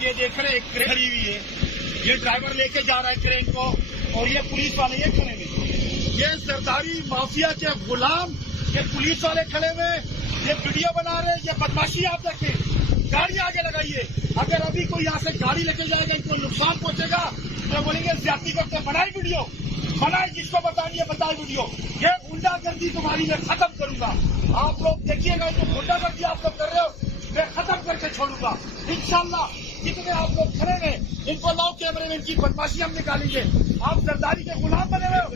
ये देख रहे एक क्रेन खड़ी हुई है, ये ड्राइवर लेके जा रहा है क्रेन को और ये पुलिस वाले ये खड़े हुए, ये सरदारी माफिया के गुलाम, ये पुलिस वाले खड़े हुए, ये वीडियो बना रहे, ये बदमाशी आप देखें। गाड़ी आगे लगाइए, अगर अभी कोई यहाँ से गाड़ी लेके जाएगा इनको नुकसान पहुंचेगा तो बोलेंगे ज्यादती करते बनाई वीडियो, बनाए जिसको बतानी है बताए वीडियो। ये गुंडागर्दी तुम्हारी मैं खत्म करूंगा। आप लोग देखिएगा जो गुंडागर्दी आप लोग कर रहे हो मैं खत्म करके छोड़ूंगा इंशाल्लाह। जितने आप लोग खड़े हैं इनको लाओ कैमरे में, इनकी बदमाशी हम निकालेंगे। आप सरदारी के गुलाम बने हुए हो,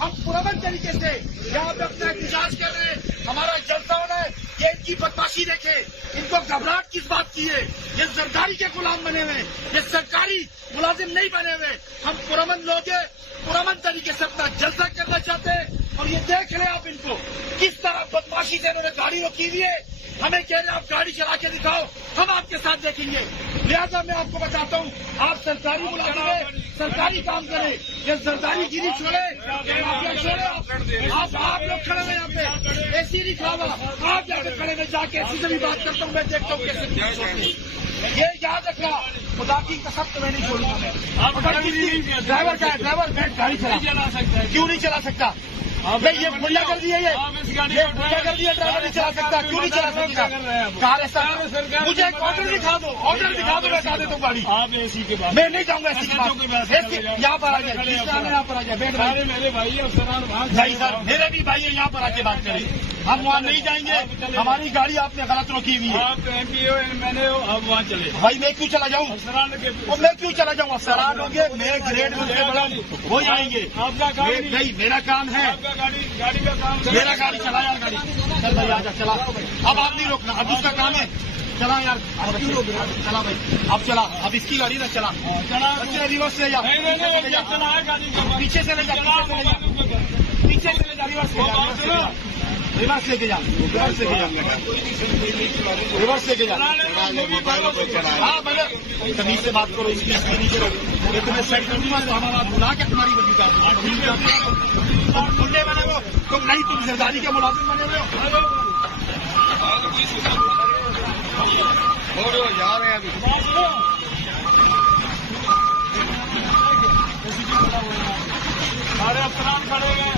हम पुरअमन तरीके से यहाँ पे अपना एहतजाज कर रहे हैं, हमारा जलसा होना है। ये इनकी बदमाशी देखे, इनको घबराहट किस बात की है, ये सरदारी के गुलाम बने हुए, ये सरकारी मुलाजिम नहीं बने हुए। हम पुरअमन लोग हैं, पुरअमन तरीके से अपना जलसा करना चाहते हैं और ये देख रहे हैं आप इनको किस तरह बदमाशी से इन्होंने गाड़ी रोकी हुई है। हमें कह रहे हैं आप गाड़ी चला के दिखाओ, हम आपके साथ देखेंगे। लिहाजा मैं आपको बताता हूँ आप सरकारी मुलाजिम है, सरकारी काम करें, ये सरदारी गिरी छोड़े, आप लोग खड़े हैं यहाँ पे ऐसी नहीं खावा, आप जाके खड़े में जाके ऐसी से भी बात करता हूँ, मैं देखता हूँ कैसे। ये याद रखना, खुदा की कसम तो मैं नहीं छोड़ूंगा। ड्राइवर का है, ड्राइवर गाड़ी चला सकता है, क्यों नहीं चला सकता? नहीं ये गुंडा कर दिया, ये गुंडा कर दिया, ड्राइवर नहीं चला सकता, क्यों नहीं चला सकता? कहा ऐसा मुझे एक ऑर्डर दिखा दो, ऑर्डर दिखा दो, मैं बता देता हूँ गाड़ी। आप एसी के बाद मैं नहीं जाऊंगा, एसी के बाद यहाँ पर आ जाए, यहाँ पर आ जाए, बैठ भाई मेरे भाई है भाई सर, मेरे भी भाई है, यहाँ पर आके बात करें। हम वहाँ नहीं जाएंगे, हमारी गाड़ी आपने गलत रोकी हुई है। आप MP हो मैंने हो, हम वहाँ चले भाई, मैं क्यों चला जाऊँ? मैं क्यों चला जाऊँ? अफसरान होंगे मेरे ग्रेड में वो जाएंगे, आपका काम नहीं, मेरा काम है गाड़ी का काम, मेरा गाड़ी चला यार, गाड़ी चल भाई आजा, चला। अब आप नहीं रोकना, अब उसका काम है, चला यार, अब क्यों रोक रहे? चला भाई, अब चला, अब इसकी गाड़ी ना चला, रिवर्स ले जा, पीछे से ले जा, पीछे से ले जा, रिवर्स लेके जा, रिवर्स लेके जा, रिवर्स लेके जा। हाँ मैंने तमीज से बात करो, इसकी नीचे रहो, ये तुम्हें सेट कर दूंगा तो हमारा बुला के तुम्हारी बदली का मुंडे बने हो तुम, नहीं तुम सरदारी के मुलाजिम बने हुए हो जा रहे हैं अभी। सारे अफसरान खड़े हैं,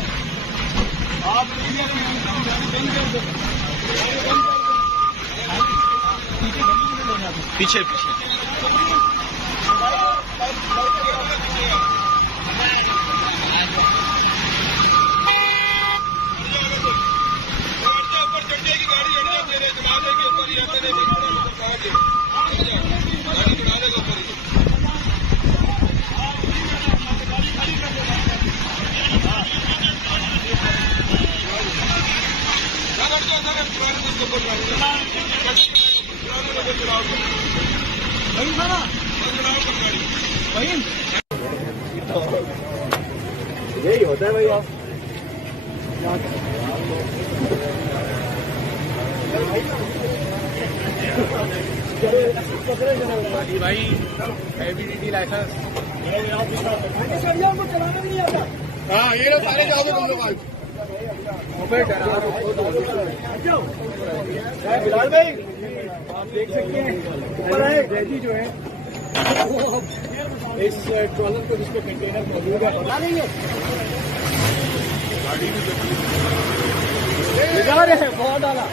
आप पीछे पीछे यही होता है भाई। आप भाई हैवी ड्यूटी लाइसेंस चलाना नहीं आता। हाँ ये लोग सारे जाओगे तुम लोग आज बिलाल भाई, आप देख सकते हैं ऊपर है जैदी जो है इस ट्रॉलर को जिसको कंटेनर मौजूद है बता देंगे, गाड़ी भी जा रहे हैं बहुत डाला।